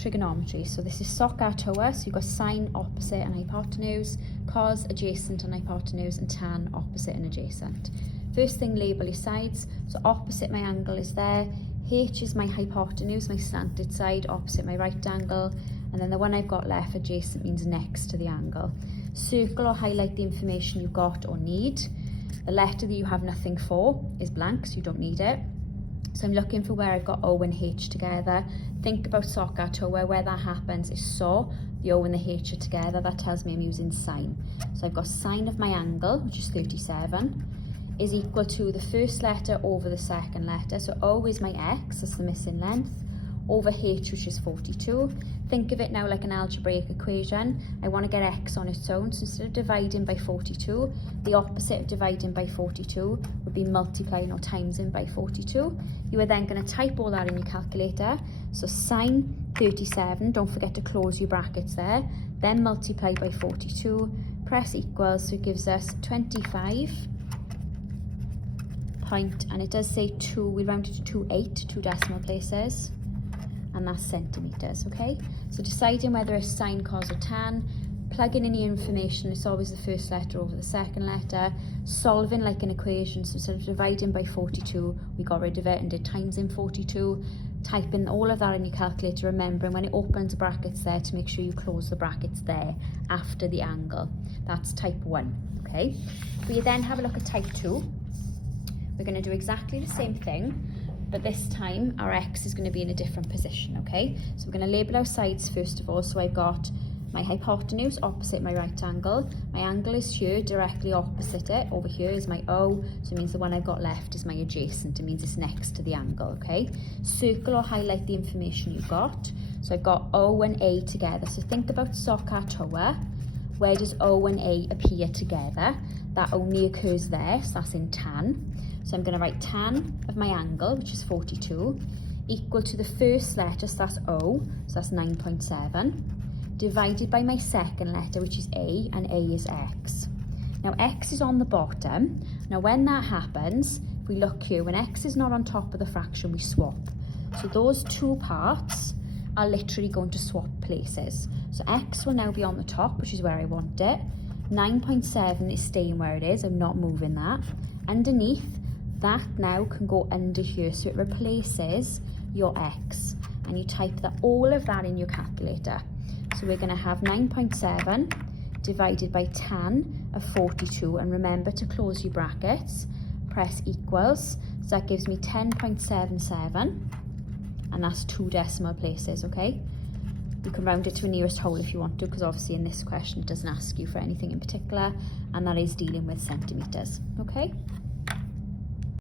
trigonometry. So this is SOHCAHTOA, so you've got sine, opposite and hypotenuse, cos, adjacent and hypotenuse, and tan, opposite and adjacent. First thing, label your sides. So opposite my angle is there, H is my hypotenuse, my slanted side, opposite my right angle, and then the one I've got left, adjacent, means next to the angle. Circle or highlight the information you've got or need. The letter that you have nothing for is blank, so you don't need it. So I'm looking for where I've got O and H together. Think about SOHCAHTOA, where that happens is so, the O and the H are together, that tells me I'm using sine. So I've got sine of my angle, which is 37, is equal to the first letter over the second letter. So O is my X, that's the missing length, over H, which is 42. Think of it now like an algebraic equation. I want to get X on its own, so instead of dividing by 42, the opposite of dividing by 42 would be multiplying or timesing by 42. You are then going to type all that in your calculator. So sine 37, don't forget to close your brackets there, then multiply by 42, press equals, so it gives us 25. And it does say 2, we round it to 2.8, 2 decimal places, and that's centimetres, okay? So deciding whether it's sine, cos or tan, plugging in your information, it's always the first letter over the second letter, solving like an equation, so instead of dividing by 42, we got rid of it and did times in 42, typing all of that in your calculator, remembering when it opens brackets there to make sure you close the brackets there after the angle. That's type 1, okay? We then have a look at type 2. We're going to do exactly the same thing, but this time our X is going to be in a different position, okay? So we're going to label our sides first of all. So I've got my hypotenuse opposite my right angle. My angle is here, directly opposite it. Over here is my O, so it means the one I've got left is my adjacent. It means it's next to the angle, okay? Circle or highlight the information you've got. So I've got O and A together. So think about SOHCAHTOA. Where does O and A appear together? That only occurs there, so that's in tan. So I'm going to write tan of my angle, which is 42, equal to the first letter, so that's O, so that's 9.7, divided by my second letter, which is A, and A is X. Now X is on the bottom. Now when that happens, if we look here, when X is not on top of the fraction, we swap. So those two parts are literally going to swap places. So X will now be on the top, which is where I want it. 9.7 is staying where it is, I'm not moving that. Underneath, that now can go under here, so it replaces your X, and you type all of that in your calculator. So we're going to have 9.7 divided by tan of 42, and remember to close your brackets, press equals, so that gives me 10.77, and that's 2 decimal places, okay? You can round it to a nearest whole if you want to, because obviously in this question it doesn't ask you for anything in particular, and that is dealing with centimetres, okay?